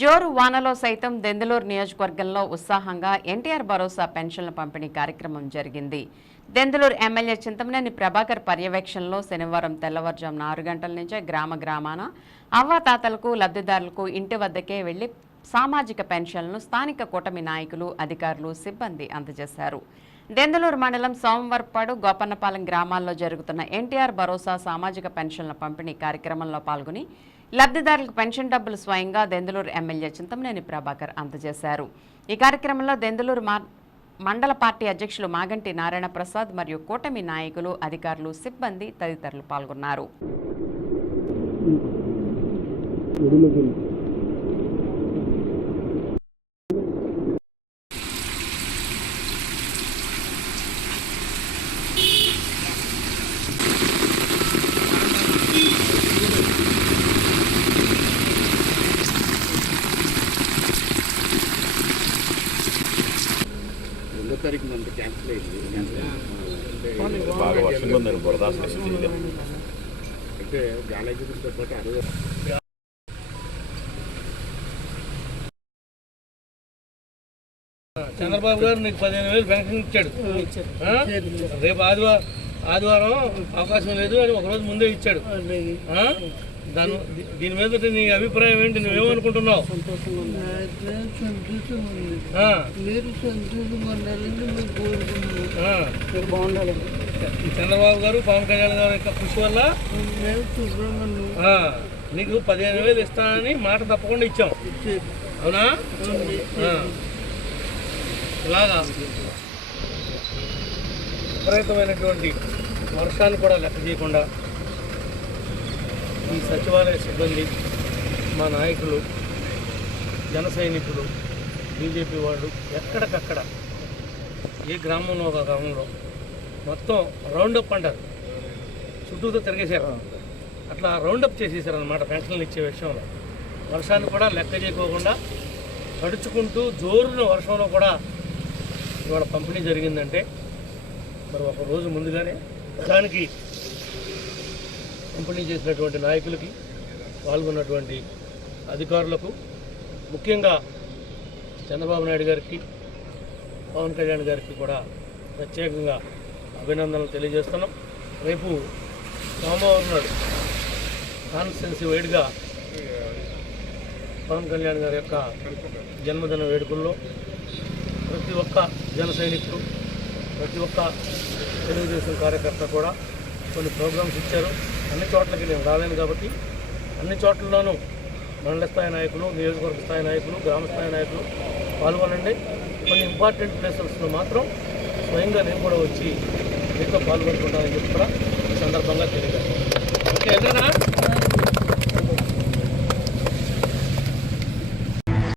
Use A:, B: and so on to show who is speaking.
A: జోరు వానలో సైతం దెందులూరు నియోజకవర్గంలో ఉత్సాహంగా ఎన్టీఆర్ భరోసా పెన్షన్ల పంపిణీ కార్యక్రమం జరిగింది. దెందులూరు ఎమ్మెల్యే చింతమనేని ప్రభాకర్ పర్యవేక్షణలో శనివారం తెల్లవారుజామున ఆరు గంటల నుంచే గ్రామ గ్రామాన అవ్వాతాతలకు లబ్ధిదారులకు ఇంటి వద్దకే వెళ్ళి సామాజిక పెన్షన్లను స్థానిక కూటమి నాయకులు అధికారులు సిబ్బంది అందజేశారు. దెందలూరు మండలం సోమవారపాడు గోపన్నపాలెం గ్రామాల్లో జరుగుతున్న ఎన్టీఆర్ భరోసా సామాజిక పెన్షన్ల పంపిణీ కార్యక్రమంలో పాల్గొని లబ్ధిదారులకు పెన్షన్ డబ్బులు స్వయంగా దెందులూరు ఎమ్మెల్యే చింతమనేని ప్రభాకర్ అందజేశారు ఈ కార్యక్రమంలో దెందులూరు మండల పార్టీ అధ్యక్షులు మాగంటి నారాయణ ప్రసాద్ మరియు కూటమి నాయకులు అధికారులు సిబ్బంది తదితరులు పాల్గొన్నారు
B: తారీఖు మనకి క్యాన్సిల్ అయింది బాగా వర్షంగా ఉందండి బురద పాటు అరవై చంద్రబాబు గారు నీకు పదిహేను వేలు పెన్షన్ ఇచ్చాడు. ఆ? రేపు ఆదివారం ఆదివారం అవకాశం లేదు అని ఒకరోజు ముందే ఇచ్చాడు. ఆ? దాని దీని మీద నీ అభిప్రాయం ఏంటి? నువ్వేమనుకుంటున్నావు? చంద్రబాబు గారు పవన్ కళ్యాణ్ గారి యొక్క కృషి వల్ల నీకు పదిహేను వేలు ఇస్తానని మాట తప్పకుండా ఇచ్చాం. అవునా? ఇలాగా విపరీతమైనటువంటి వర్షాన్ని కూడా లెక్క చేయకుండా ఈ సచివాలయ సిబ్బంది మా నాయకులు జన సైనికులు బీజేపీ వాళ్ళు ఎక్కడికక్కడ ఏ గ్రామంలో ఒక గ్రామంలో మొత్తం రౌండప్ అంటారు. చుట్టూతో తిరిగేశారు. అట్లా రౌండప్ చేసేసారు అనమాట పెన్షన్లు ఇచ్చే విషయంలో. వర్షాన్ని కూడా లెక్క చేయకోకుండా తడుచుకుంటూ జోరున వర్షంలో కూడా ఇవాళ పంపిణీ జరిగిందంటే మరి ఒక రోజు ముందుగానే దానికి పంపిణీ చేసినటువంటి నాయకులకి పాల్గొన్నటువంటి అధికారులకు ముఖ్యంగా చంద్రబాబు నాయుడు గారికి పవన్ కళ్యాణ్ గారికి కూడా ప్రత్యేకంగా అభినందనలు తెలియజేస్తున్నాం. రేపు సోమవారం నాడు కాన్స్టెన్సీ వైడ్గా పవన్ కళ్యాణ్ గారి యొక్క జన్మదిన వేడుకల్లో ప్రతి ఒక్క జన సైనికుడు ప్రతి ఒక్క తెలుగుదేశం కార్యకర్త కూడా కొన్ని ప్రోగ్రామ్స్ ఇచ్చారు. అన్ని చోట్లకి నేను రాలేను కాబట్టి అన్ని చోట్లలోనూ మండల స్థాయి నాయకులు నియోజకవర్గ స్థాయి నాయకులు గ్రామ స్థాయి నాయకులు పాల్గొనండి. కొన్ని ఇంపార్టెంట్ ప్లేసెస్లో మాత్రం స్వయంగా నేను కూడా వచ్చి మీతో పాల్గొనుకుంటానని చెప్పి కూడా ఈ సందర్భంగా తెలియజేస్తాను. ఓకే వెళ్ళనా